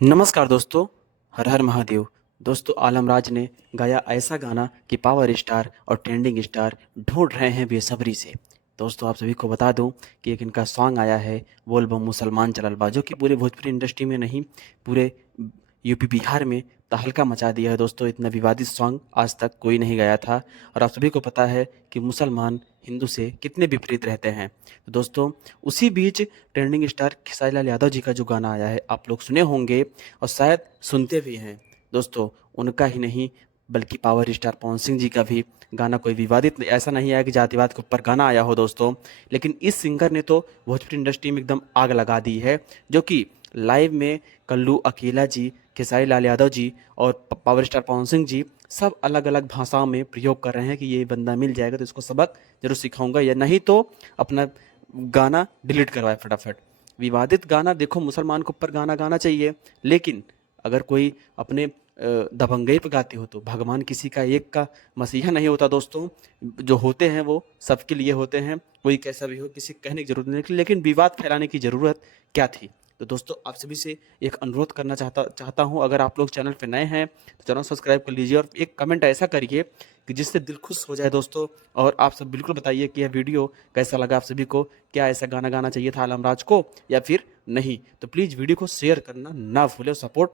नमस्कार दोस्तों, हर हर महादेव। दोस्तों, आलमराज ने गाया ऐसा गाना कि पावर स्टार और ट्रेंडिंग स्टार ढूंढ रहे हैं बेसब्री से। दोस्तों, आप सभी को बता दूं कि एक इनका सॉन्ग आया है, बोल बम मुसलमान चलल बा, जो कि पूरे भोजपुरी इंडस्ट्री में नहीं, पूरे यूपी बिहार में तहलका मचा दिया है। दोस्तों, इतना विवादित सॉन्ग आज तक कोई नहीं गाया था। और आप सभी को पता है कि मुसलमान हिंदू से कितने विपरीत रहते हैं। तो दोस्तों, उसी बीच ट्रेंडिंग स्टार खेसारी लाल यादव जी का जो गाना आया है, आप लोग सुने होंगे और शायद सुनते भी हैं। दोस्तों, उनका ही नहीं बल्कि पावर स्टार पवन सिंह जी का भी गाना कोई विवादित ऐसा नहीं आया कि जातिवाद के ऊपर गाना आया हो दोस्तों। लेकिन इस सिंगर ने तो भोजपुरी इंडस्ट्री में एकदम आग लगा दी है, जो कि लाइव में कल्लू अकेला जी, खेसारी लाल यादव जी और पावर स्टार पवन सिंह जी सब अलग अलग भाषाओं में प्रयोग कर रहे हैं कि ये बंदा मिल जाएगा तो इसको सबक जरूर सिखाऊंगा, या नहीं तो अपना गाना डिलीट करवाए फटाफट। विवादित गाना देखो, मुसलमान के ऊपर गाना गाना चाहिए, लेकिन अगर कोई अपने दबंगई पे गाते हो तो भगवान किसी का एक का मसीहा नहीं होता दोस्तों। जो होते हैं वो सबके लिए होते हैं, कोई कैसा भी हो, किसी कहने की जरूरत नहीं, लेकिन विवाद फैलाने की जरूरत क्या थी। तो दोस्तों, आप सभी से एक अनुरोध करना चाहता चाहता हूं, अगर आप लोग चैनल पे नए हैं तो चैनल सब्सक्राइब कर लीजिए और एक कमेंट ऐसा करिए कि जिससे दिल खुश हो जाए दोस्तों। और आप सब बिल्कुल बताइए कि यह वीडियो कैसा लगा आप सभी को, क्या ऐसा गाना गाना चाहिए था आलमराज को या फिर नहीं। तो प्लीज़ वीडियो को शेयर करना ना भूलें, सपोर्ट